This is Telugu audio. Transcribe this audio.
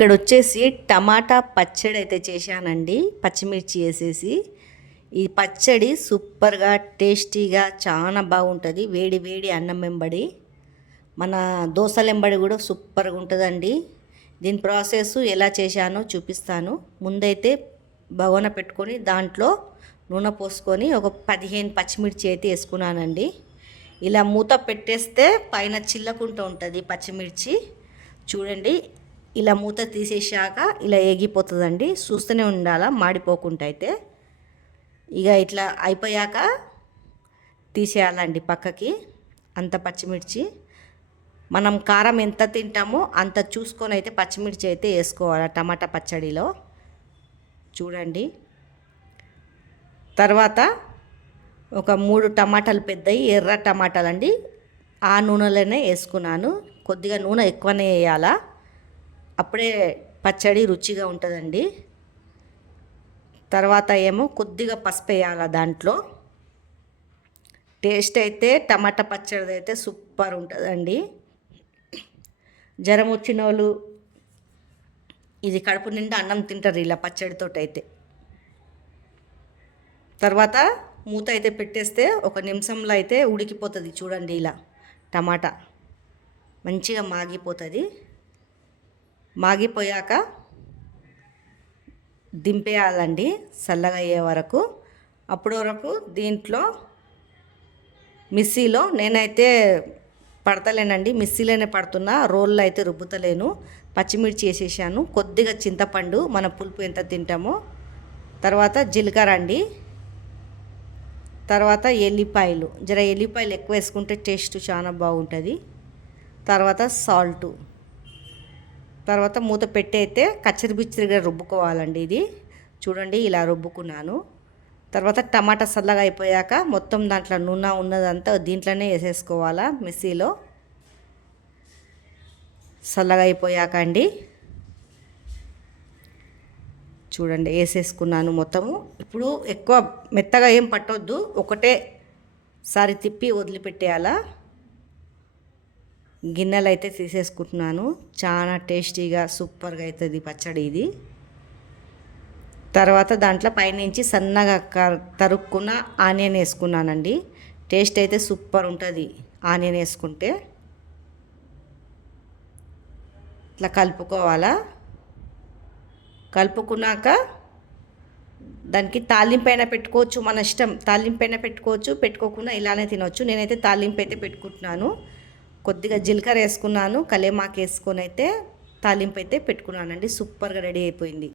ఇక్కడ వచ్చేసి టమాటా పచ్చడి అయితే చేశానండి, పచ్చిమిర్చి వేసేసి. ఈ పచ్చడి సూపర్గా టేస్టీగా చాలా బాగుంటుంది. వేడి వేడి అన్నం వెంబడి, మన దోశలు వెంబడి కూడా సూపర్గా ఉంటుందండి. దీని ప్రాసెస్ ఎలా చేశానో చూపిస్తాను. ముందైతే బగోన పెట్టుకొని దాంట్లో నూనె పోసుకొని ఒక 15 పచ్చిమిర్చి అయితే వేసుకున్నానండి. ఇలా మూత పెట్టేస్తే పైన చిల్లకుంటూ ఉంటుంది పచ్చిమిర్చి. చూడండి, ఇలా మూత తీసేసాక ఇలా ఏగిపోతుందండి. చూస్తూనే ఉండాలా మాడిపోకుండా. అయితే ఇక ఇట్లా అయిపోయాక తీసేయాలండి పక్కకి. అంత పచ్చిమిర్చి మనం కారం ఎంత తింటామో అంత చూసుకొని అయితే పచ్చిమిర్చి అయితే వేసుకోవాలి టమాటా పచ్చడిలో. చూడండి, తర్వాత ఒక 3 టమాటాలు పెద్దవి ఎర్ర టమాటాలు అండి, ఆ నూనెలోనే వేసుకున్నాను. కొద్దిగా నూనె ఎక్కువనే వేయాలా, అప్పుడే పచ్చడి రుచిగా ఉంటుందండి. తర్వాత ఏమో కొద్దిగా పసుపు వేయాలి దాంట్లో. టేస్ట్ అయితే టమాటా పచ్చడి అయితే సూపర్ ఉంటుందండి. జ్వరం వచ్చిన వాళ్ళు ఇది కడుపు నిండా అన్నం తింటారు ఇలా పచ్చడితో అయితే. తర్వాత మూత అయితే పెట్టేస్తే 1 నిమిషంలో అయితే ఉడికిపోతుంది. చూడండి, ఇలా టమాటా మంచిగా మాగిపోతుంది. మాగిపోయాక దింపేయాలండి చల్లగా అయ్యే వరకు. అప్పటి వరకు దీంట్లో మిక్సీలో నేనైతే పడతలేనండి, మిక్సీలోనే పడుతున్నా, రోల్లో అయితే రుబ్బుతలేను. పచ్చిమిర్చి వేసేసాను, కొద్దిగా చింతపండు, మన పులుపు ఎంత తింటామో, తర్వాత జీలకర్ర అండి, తర్వాత ఎల్లిపాయలు, ఎల్లిపాయలు ఎక్కువ వేసుకుంటే టేస్ట్ చాలా బాగుంటుంది. తర్వాత సాల్టు, తర్వాత మూత పెట్టి అయితే కచ్చరిబిచ్చరిగా రుబ్బుకోవాలండి. ఇది చూడండి, ఇలా రుబ్బుకున్నాను. తర్వాత టమాటా చల్లగా అయిపోయాక మొత్తం దాంట్లో నూనె ఉన్నదంతా దీంట్లోనే వేసేసుకోవాలా మిక్సీలో. చల్లగా అయిపోయాక అండి చూడండి వేసేసుకున్నాను మొత్తము. ఇప్పుడు ఎక్కువ మెత్తగా ఏం పట్టొద్దు, ఒకటేసారి తిప్పి వదిలిపెట్టేయాలా. గిన్నెలు అయితే తీసేసుకుంటున్నాను. చాలా టేస్టీగా సూపర్గా అవుతుంది పచ్చడి ఇది. తర్వాత దాంట్లో పైనుంచి సన్నగా తరుక్కున్న ఆనియన్ వేసుకున్నానండి. టేస్ట్ అయితే సూపర్ ఉంటుంది ఆనియన్ వేసుకుంటే. ఇట్లా కలుపుకోవాలా. కలుపుకున్నాక దానికి తాలింపైన పెట్టుకోవచ్చు, మన ఇష్టం. తాలింపైన పెట్టుకోవచ్చు, పెట్టుకోకుండా ఇలానే తినవచ్చు. నేనైతే తాలింపు అయితే పెట్టుకుంటున్నాను. కొద్దిగా జీలకర్ర వేసుకున్నాను, కలేమాకు వేసుకొని అయితే తాలింపు అయితే పెట్టుకున్నానండి. సూపర్గా రెడీ అయిపోయింది.